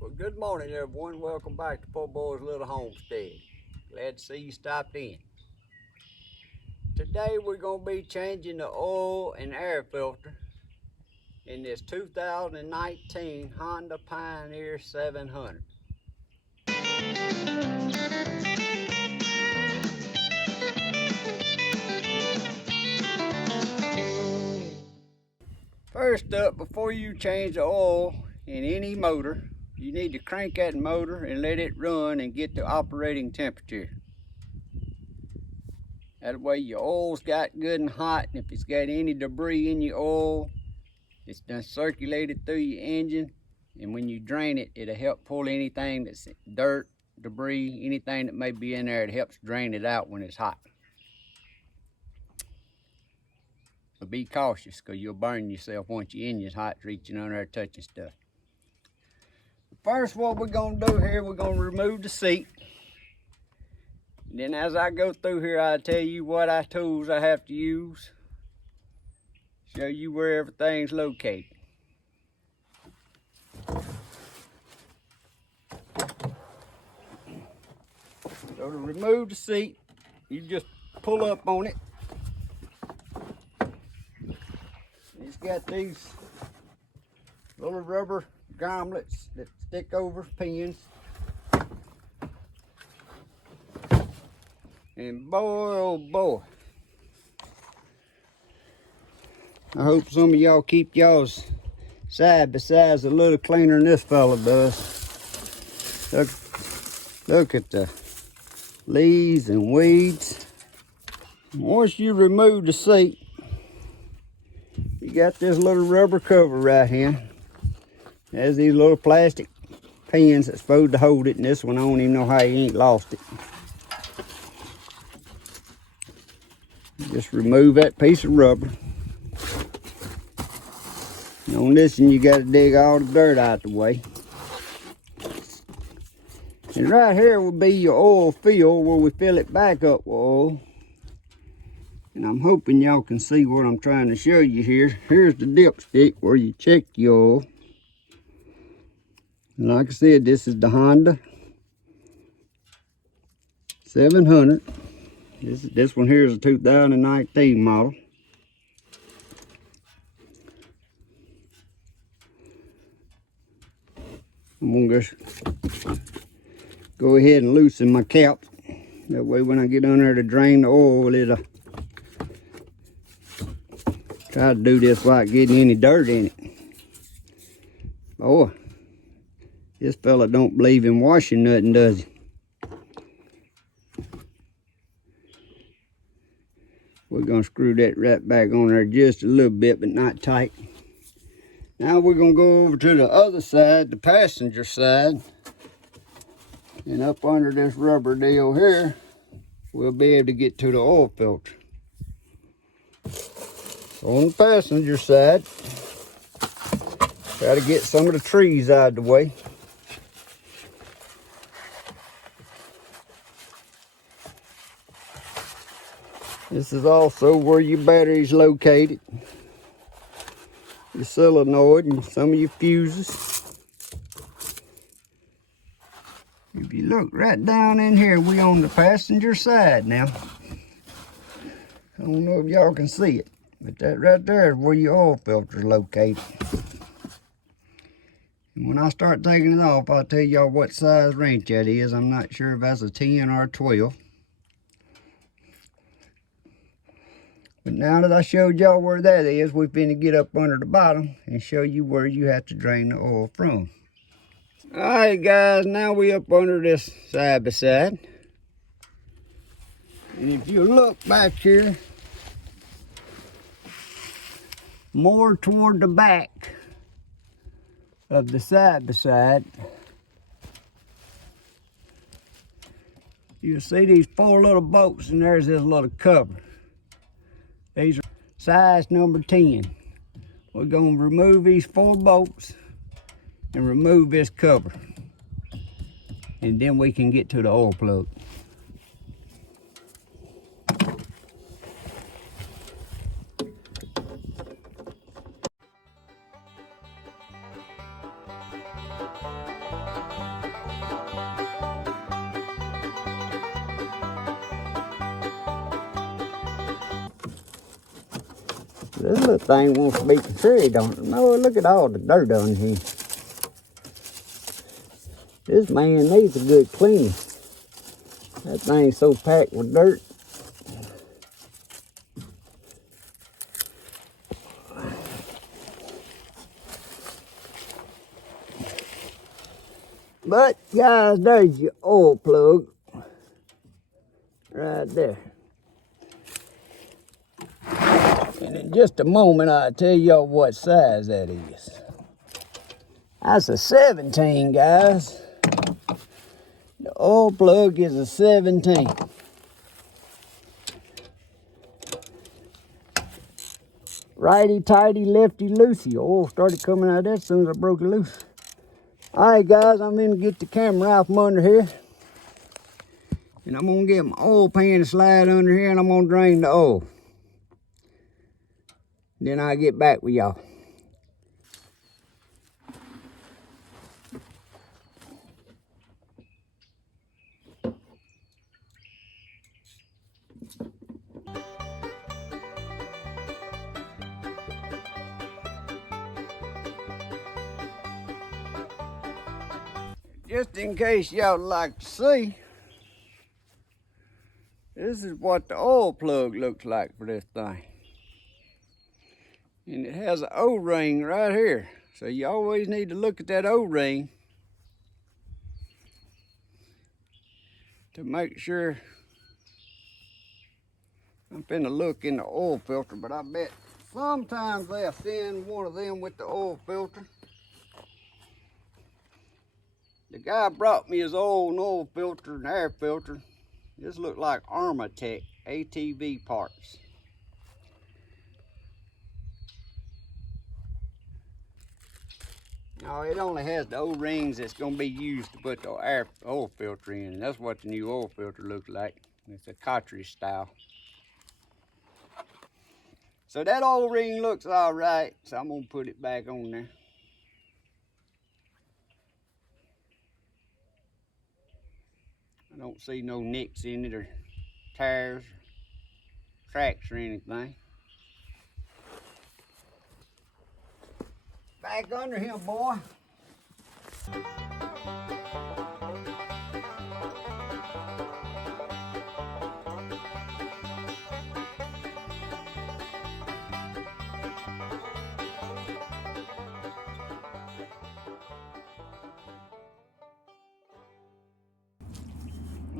Well, good morning, everyone. Welcome back to Poorboys Little Homestead. Glad to see you stopped in. Today we're going to be changing the oil and air filter in this 2019 Honda Pioneer 700. First up, before you change the oil in any motor, you need to crank that motor and let it run and get to operating temperature. That way your oil's got good and hot, and if it's got any debris in your oil, it's done circulated through your engine, and when you drain it, it'll help pull anything that's dirt, debris, anything that may be in there. It helps drain it out when it's hot. But be cautious, because you'll burn yourself once your engine's hot reaching under there touching stuff. First, what we're going to do here, we're going to remove the seat. And then as I go through here, I'll tell you what tools I have to use. Show you where everything's located. So to remove the seat, you just pull up on it. It's got these little rubber grommets that stick over pins. And boy, oh boy, I hope some of y'all keep y'all's side by sides a little cleaner than this fella does. Look at the leaves and weeds. Once you remove the seat, you got this little rubber cover right here. It has these little plastic pins that's supposed to hold it, and this one I don't even know how you ain't lost it. Just remove that piece of rubber. And on this one, you got to dig all the dirt out the way. And right here will be your oil fill where we fill it back up with oil. And I'm hoping y'all can see what I'm trying to show you here. Here's the dipstick where you check your oil. And like I said, this is the Honda 700. This one here is a 2019 model. I'm gonna just go ahead and loosen my cap. That way when I get on there to drain the oil, it'll try to do this without getting any dirt in it. Boy, this fella don't believe in washing nothing, does he? We're gonna screw that right back on there just a little bit, but not tight. Now we're gonna go over to the other side, the passenger side. And up under this rubber deal here, we'll be able to get to the oil filter. So on the passenger side, try to get some of the trees out of the way. This is also where your battery's located. Your solenoid and some of your fuses. If you look right down in here, we on the passenger side now. I don't know if y'all can see it, but that right there is where your oil filter is located. And when I start taking it off, I'll tell y'all what size wrench that is. I'm not sure if that's a 10 or a 12. But now that I showed y'all where that is, we're going to get up under the bottom and show you where you have to drain the oil from. Alright guys, now we up under this side by side. And if you look back here, more toward the back of the side by side, you'll see these 4 little bolts, and there's this little cover. These are size number 10. We're going to remove these 4 bolts and remove this cover. And then we can get to the oil plug. This little thing wants to be considered, don't it? No, look at all the dirt on here. This man needs a good cleaning. That thing's so packed with dirt. But guys, there's your oil plug right there. And in just a moment, I'll tell y'all what size that is. That's a 17, guys. The oil plug is a 17. Righty tighty, lefty loosey. Oil started coming out of that as soon as I broke it loose. Alright guys, I'm gonna get the camera out from under here. And I'm gonna get my oil pan to slide under here and I'm gonna drain the oil. Then I'll get back with y'all. Just in case y'all like to see, this is what the oil plug looks like for this thing. And it has an O-ring right here. So you always need to look at that O-ring to make sure. I'm finna look in the oil filter, but I bet sometimes they'll send one of them with the oil filter. The guy brought me his old oil filter and air filter. This looked like Armatech ATV parts. No, it only has the O-rings that's gonna be used to put the oil filter in. And that's what the new oil filter looks like. It's a cartridge style. So that O-ring looks all right. So I'm gonna put it back on there. I don't see no nicks in it or tires, or cracks or anything. Back under him, boy.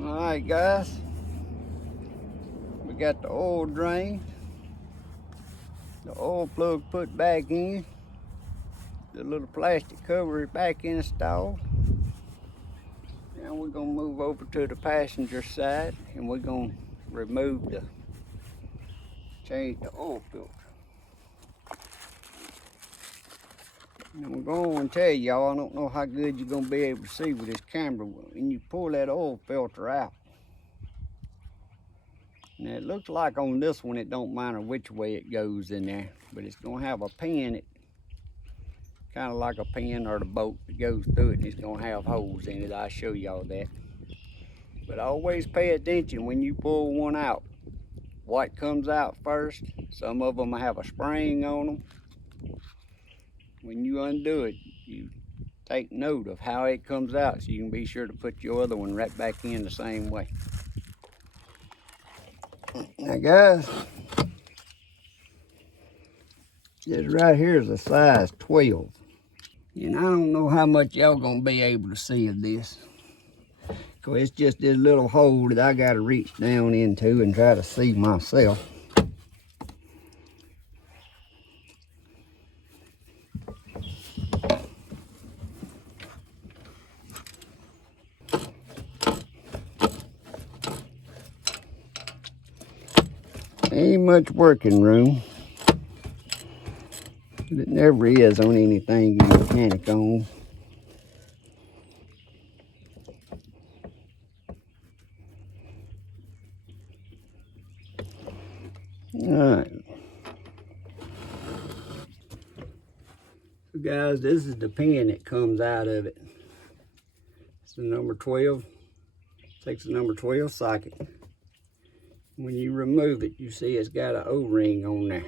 All right, guys. We got the oil drain, the oil plug put back in, the little plastic cover is back installed. Now we're gonna move over to the passenger side and we're gonna change the oil filter. And I'm going to tell y'all, I don't know how good you're gonna be able to see with this camera when you pull that oil filter out. Now it looks like on this one it don't matter which way it goes in there, but it's gonna have a pin, kind of like a pin or the bolt that goes through it, and it's gonna have holes in it. I'll show y'all that. But always pay attention when you pull one out. What comes out first? Some of them have a spring on them. When you undo it, you take note of how it comes out so you can be sure to put your other one right back in the same way. Now guys, this right here is a size 12. And I don't know how much y'all gonna be able to see of this, because it's just this little hole that I gotta reach down into and try to see myself. Ain't much working room, but it never is on anything you mechanic on. Alright. So guys, this is the pin that comes out of it. It's the number 12. Takes the number 12 socket. When you remove it, you see it's got an O-ring on there.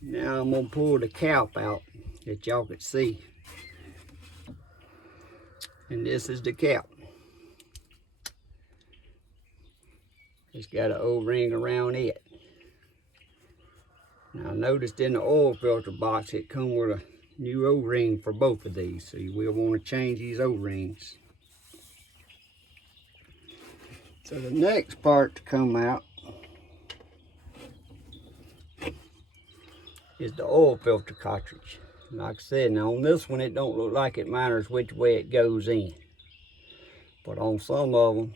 Now I'm gonna pull the cap out that y'all could see. And this is the cap. It's got an O-ring around it. Now I noticed in the oil filter box it comes with a new O-ring for both of these, so you will want to change these O-rings. So the next part to come out is the oil filter cartridge. Like I said, now on this one it don't look like it matters which way it goes in, but on some of them,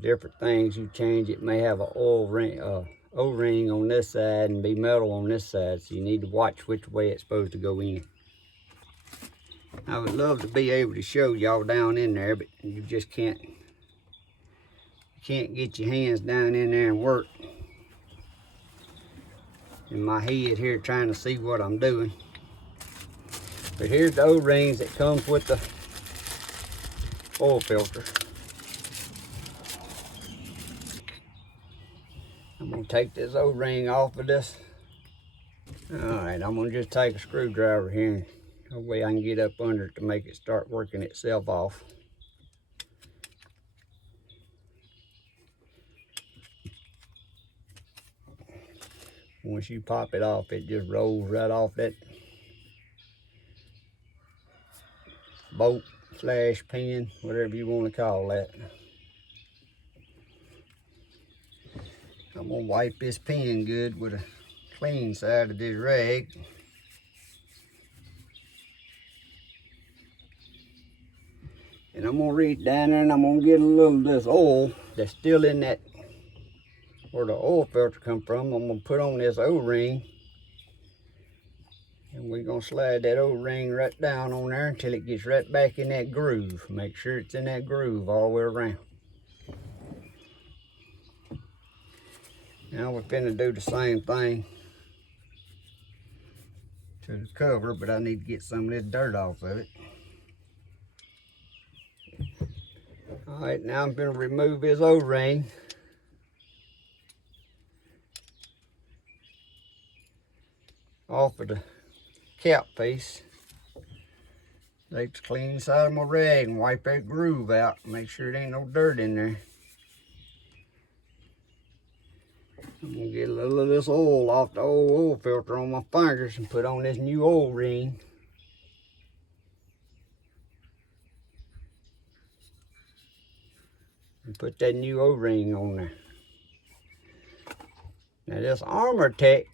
different things you change, it may have an O-ring on this side and be metal on this side, so you need to watch which way it's supposed to go in. I would love to be able to show y'all down in there, but you just can't get your hands down in there and work in my head here trying to see what I'm doing. But here's the O-rings that comes with the oil filter. I'm gonna take this O-ring off of this. All right, I'm gonna just take a screwdriver here. That way I can get up under it to make it start working itself off. Once you pop it off, it just rolls right off that bolt slash pin, whatever you want to call that. I'm gonna wipe this pin good with a clean side of this rag. And I'm gonna reach down there and I'm gonna get a little of this oil that's still in that, where the oil filter come from. I'm gonna put on this O-ring. And we're gonna slide that O-ring right down on there until it gets right back in that groove. Make sure it's in that groove all the way around. Now we're finna do the same thing to the cover, but I need to get some of this dirt off of it. All right, now I'm gonna remove this O-ring. Off of the cap piece. Take the clean side of my rag and wipe that groove out. Make sure there ain't no dirt in there. I'm gonna get a little of this oil off the old oil filter on my fingers and put on this new oil ring. And put that new O-ring on there. Now this Armor Tech,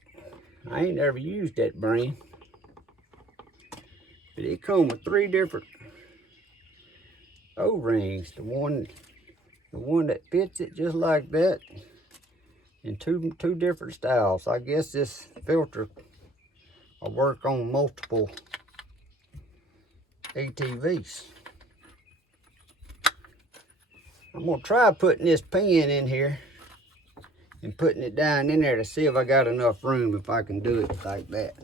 I ain't never used that brand. But it comes with 3 different O-rings. The one that fits it just like that, and two different styles. I guess this filter will work on multiple ATVs. I'm gonna try putting this pin in here and putting it down in there to see if I got enough room, if I can do it like that.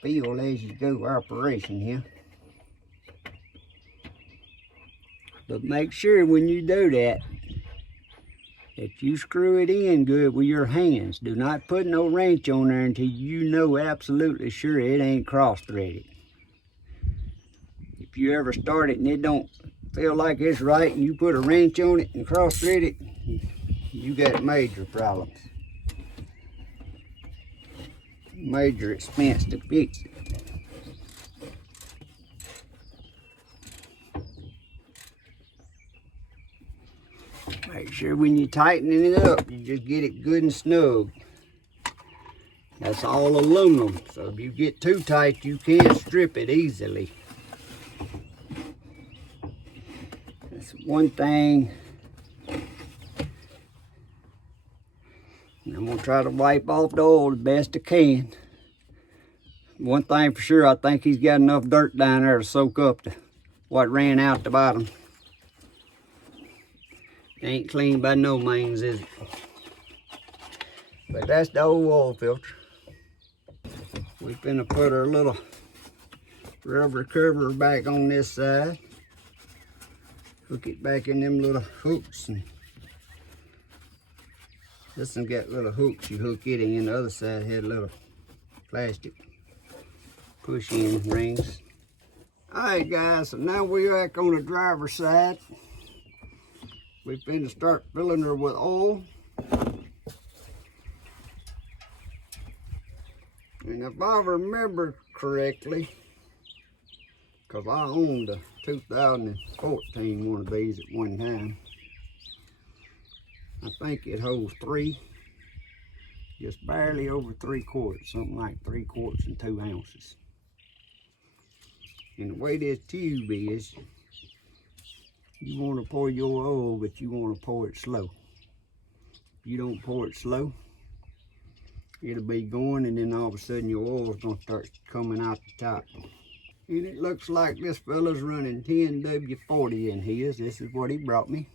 Feel as you go operation here. But make sure when you do that, that you screw it in good with your hands. Do not put no wrench on there until you know absolutely sure it ain't cross-threaded. If you ever start it and it don't feel like it's right and you put a wrench on it and cross-thread it, you got major problems. Major expense to fix it. Make sure when you're tightening it up, you just get it good and snug. That's all aluminum, so if you get too tight, you can't strip it easily. That's one thing. And I'm gonna try to wipe off the oil the best I can. One thing for sure, I think he's got enough dirt down there to soak up what ran out the bottom. Ain't clean by no means, is it? But that's the old oil filter. We're finna put our little rubber cover back on this side. hook it back in them little hooks. And this one got little hooks you hook it in. The other side had little plastic push-in rings. Alright guys, so now we're back on the driver's side. We're finna start filling her with oil. And if I remember correctly, because I owned a 2014 one of these at one time, I think it holds 3, just barely over 3/4, something like 3/4 and 2 ounces. And the way this tube is, you want to pour your oil, but you want to pour it slow. If you don't pour it slow, it'll be going, and then all of a sudden your oil's gonna start coming out the top. And it looks like this fella's running 10W40 in his. This is what he brought me.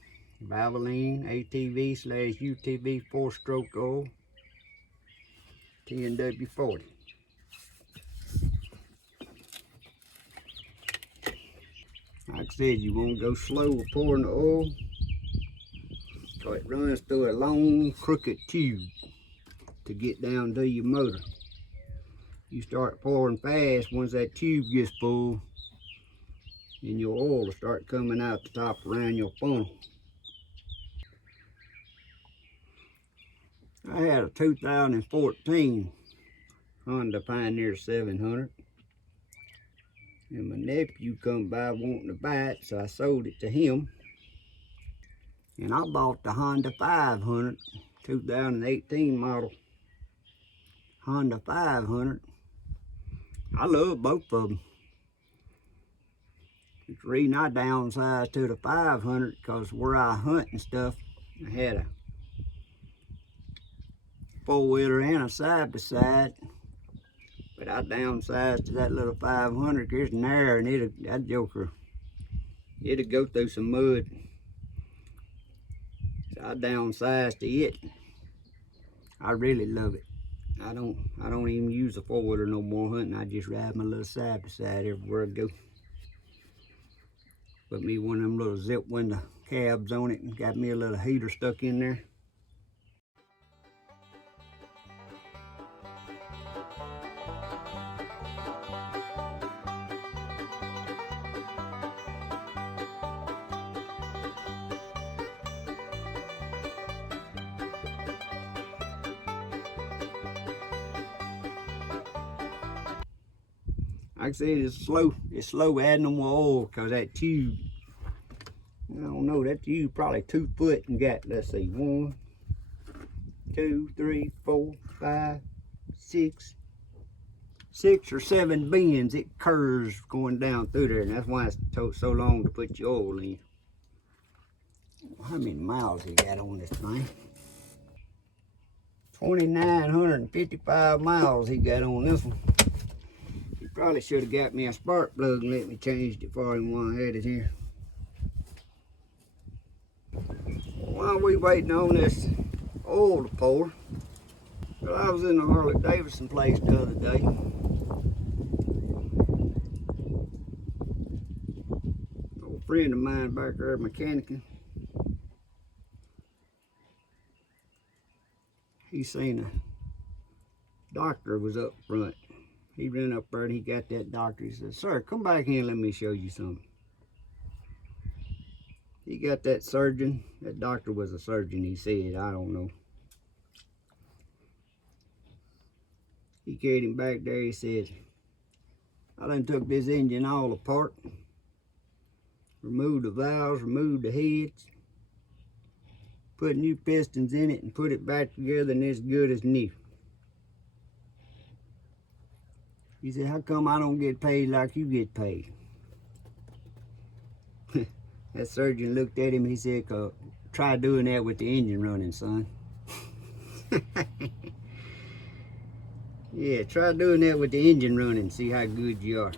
Valvoline ATV/UTV 4-stroke oil, 10W40. Like I said, you want to go slow with pouring the oil, so it runs through a long crooked tube to get down to your motor. You start pouring fast, once that tube gets full, and your oil will start coming out the top around your funnel. I had a 2014 Honda Pioneer 700, and my nephew come by wanting to buy it, so I sold it to him. And I bought the Honda 500, 2018 model Honda 500. I love both of them. It's the reason I downsized to the 500, because where I hunt and stuff, I had a 4-wheeler and a side-by-side, but I downsized to that little 500 because it's narrow, and that joker, it'll go through some mud. So I downsized to it. I really love it. I don't even use a 4-wheeler no more hunting. I just ride my little side-by-side everywhere I go. Put me one of them little zip window cabs on it, and got me a little heater stuck in there. Like I said, it's slow adding no more oil, because that tube, I don't know, that tube probably 2 foot and got, let's see, 1, 2, 3, 4, 5, 6 or 7 bends. It curves going down through there, and that's why it's so long to put your oil in. How many miles he got on this thing? 2,955 miles he got on this one. Probably should have got me a spark plug and let me change it for him while I had it here. While we waiting on this oil to pour, well, I was in the Harley Davidson place the other day. Old friend of mine back there mechanicking. He seen a doctor was up front. He ran up there and he got that doctor. He said, "Sir, come back here and let me show you something." He got that surgeon. That doctor was a surgeon, he said. I don't know. He carried him back there. He said, "I done took this engine all apart. Removed the valves, removed the heads. Put new pistons in it and put it back together, and it's good as new." He said, "How come I don't get paid like you get paid?" That surgeon looked at him. He said, "Try doing that with the engine running, son." Yeah, try doing that with the engine running. See how good you are.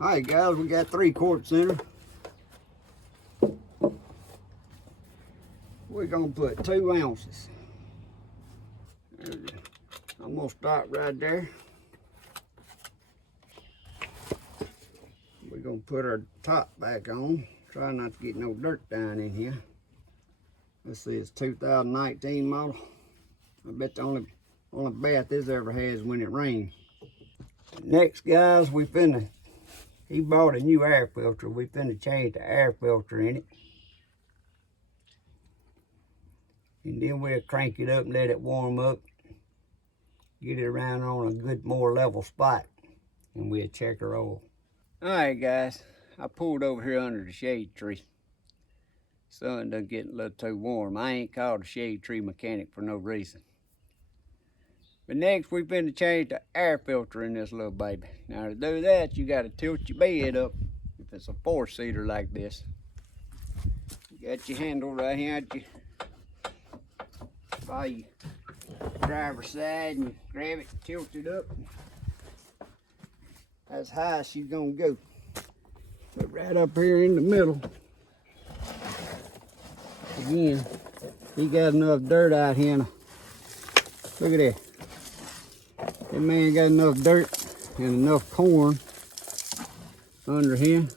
All right, guys, we got 3 quarts in her. We're gonna put 2 ounces. I'm gonna stop right there. We're gonna put our top back on. Try not to get no dirt down in here. Let's see, it's 2019 model. I bet the only bath this ever has when it rains. Next, guys, he bought a new air filter. We finna change the air filter in it. And then we'll crank it up and let it warm up. Get it around on a good, more level spot. And we'll check our oil. All right, guys. I pulled over here under the shade tree. Sun done getting a little too warm. I ain't called a shade tree mechanic for no reason. But next, we finna change the air filter in this little baby. Now to do that, you gotta tilt your bed up if it's a 4-seater like this. You got your handle right here by your driver's side and grab it, tilt it up. That's high as she's gonna go. But right up here in the middle, again, he got enough dirt out here. Look at that. That man got enough dirt and enough corn under him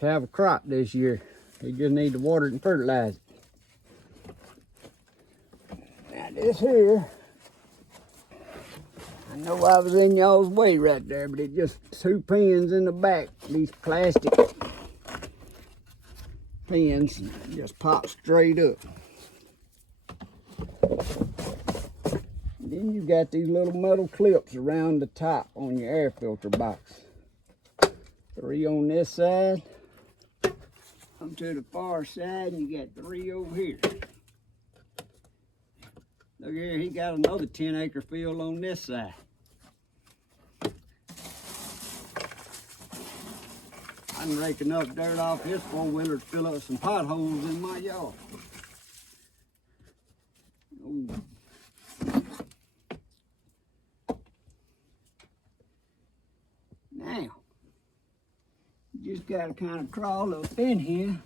to have a crop this year. He just need to water it and fertilize it. Now this here, I know I was in y'all's way right there, but it just 2 pins in the back. These plastic pins just pop straight up. Then you got these little metal clips around the top on your air filter box. 3 on this side. Come to the far side and you got 3 over here. Look here, he got another 10-acre field on this side. I can rake enough dirt off this 4-wheeler to fill up some potholes in my yard. Ooh. Now, you just gotta kind of crawl up in here,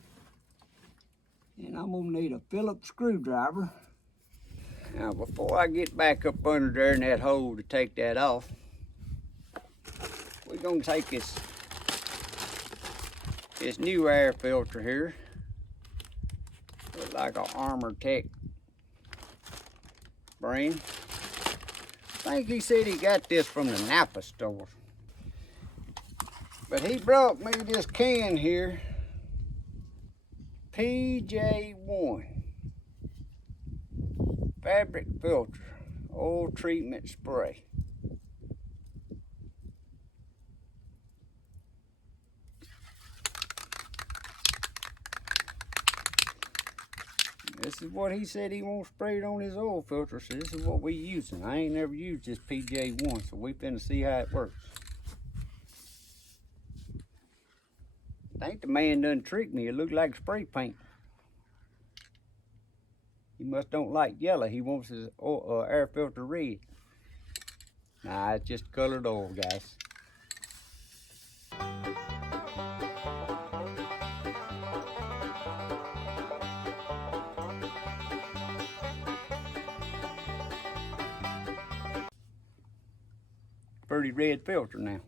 and I'm gonna need a Phillips screwdriver. Now, before I get back up under there in that hole to take that off, we're gonna take this new air filter here. Looks like an Armor Tech brand. I think he said he got this from the Napa store. But he brought me this can here, PJ1 fabric filter, oil treatment spray. This is what he said he won't spray it on his oil filter, so this is what we using. I ain't never used this PJ1, so we finna see how it works. I think the man done tricked me. It looked like spray paint. He must don't like yellow. He wants his air filter red. Nah, it's just colored oil, guys. Pretty red filter now.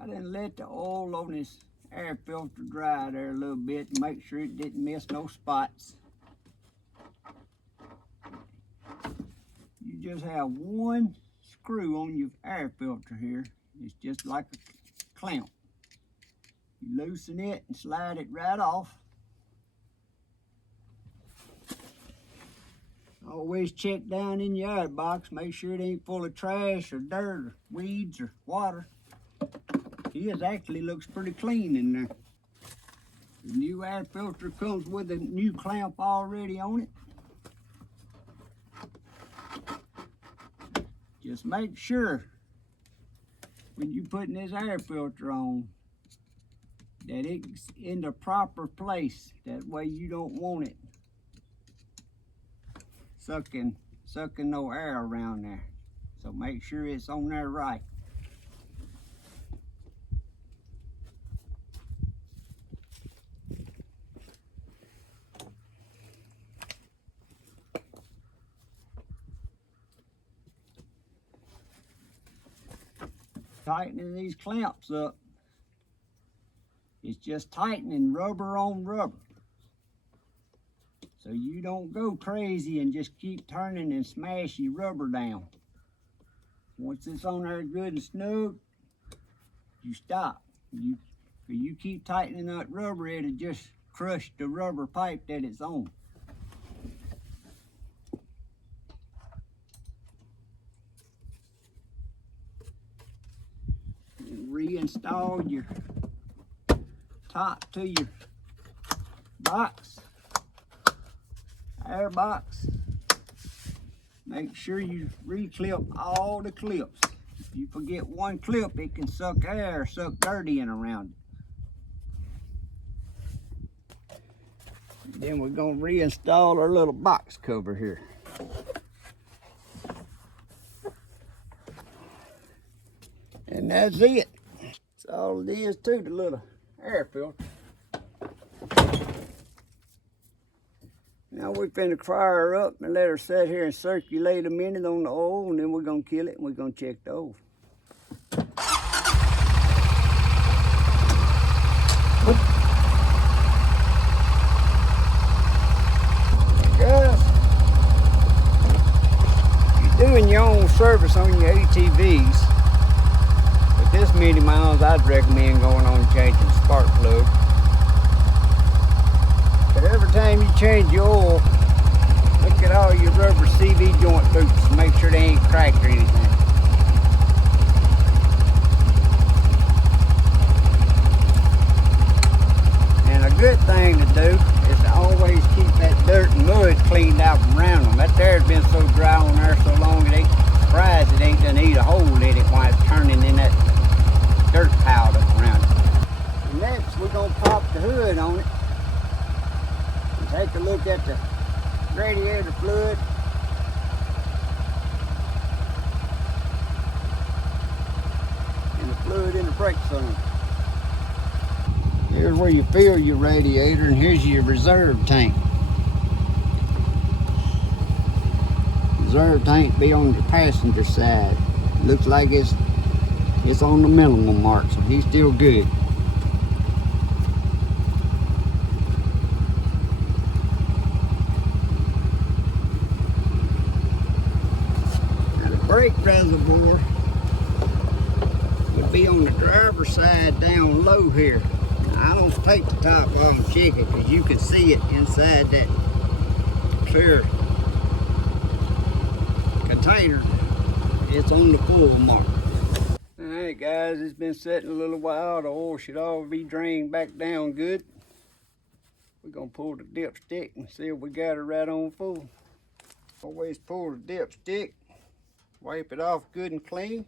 I done let the oil on this air filter dry there a little bit and make sure it didn't miss no spots. You just have 1 screw on your air filter here. It's just like a clamp. You loosen it and slide it right off. Always check down in your air box, make sure it ain't full of trash or dirt or weeds or water. His actually looks pretty clean in there. The new air filter comes with a new clamp already on it. Just make sure when you're putting this air filter on that it's in the proper place. That way you don't want it sucking no air around there. So make sure it's on there right. Tightening these clamps up, It's just tightening rubber on rubber. So you don't go crazy and just keep turning and smash your rubber down. Once it's on there good and snug, you stop. You keep tightening that rubber, it'll just crush the rubber pipe that it's on. And reinstall your top to your box, air box. Make sure you re-clip all the clips. If you forget one clip, it can suck air, suck dirt in around it. Then we're gonna reinstall our little box cover here. And that's it. That's all it is to the little air filter. Now we're finna fire her up and let her sit here and circulate a minute on the oil, and then we're gonna kill it and we're gonna check the oil. Guys, you're doing your own service on your ATVs. With this many miles, I'd recommend going on and changing the spark plug. But every time you change your oil, look at all your rubber CV joint loops and make sure they ain't cracked or anything. And a good thing to do is to always keep that dirt and mud cleaned out from around them. That there's been so dry on there so long, it ain't surprised it ain't done eat a hole in it while it's turning in that dirt piled up around it. And next, we're gonna pop the hood on it. Take a look at the radiator fluid. And the fluid in the brake cylinder. Here's where you fill your radiator, and here's your reserve tank. Reserve tank be on the passenger side. Looks like it's on the minimum mark, so he's still good. Brake reservoir would be on the driver's side down low here. Now, I don't take the top off and check it because you can see it inside that clear container. It's on the full mark. Alright guys, it's been sitting a little while. The oil should all be drained back down good. We're gonna pull the dipstick and see if we got it right on full. Always pull the dipstick. Wipe it off good and clean.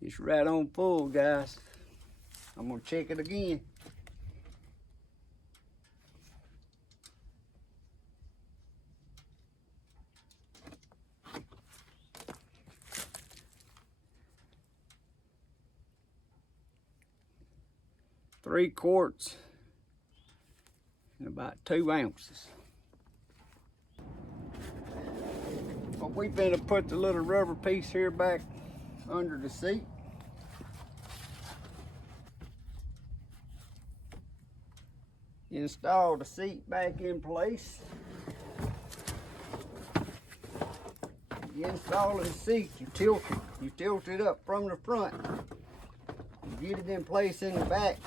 It's right on full, guys. I'm gonna check it again. Three quarts and about 2 ounces. But we're gonna put the little rubber piece here back under the seat. Install the seat back in place. You install the seat, you tilt it up from the front. You get it in place in the back.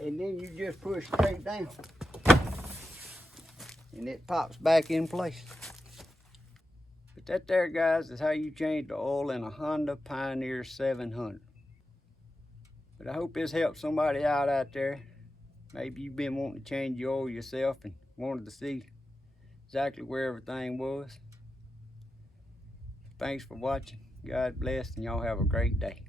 And then you just push straight down. And it pops back in place. But that there, guys, is how you change the oil in a Honda Pioneer 700. But I hope this helps somebody out there. Maybe you've been wanting to change your oil yourself and wanted to see exactly where everything was. Thanks for watching. God bless, and y'all have a great day.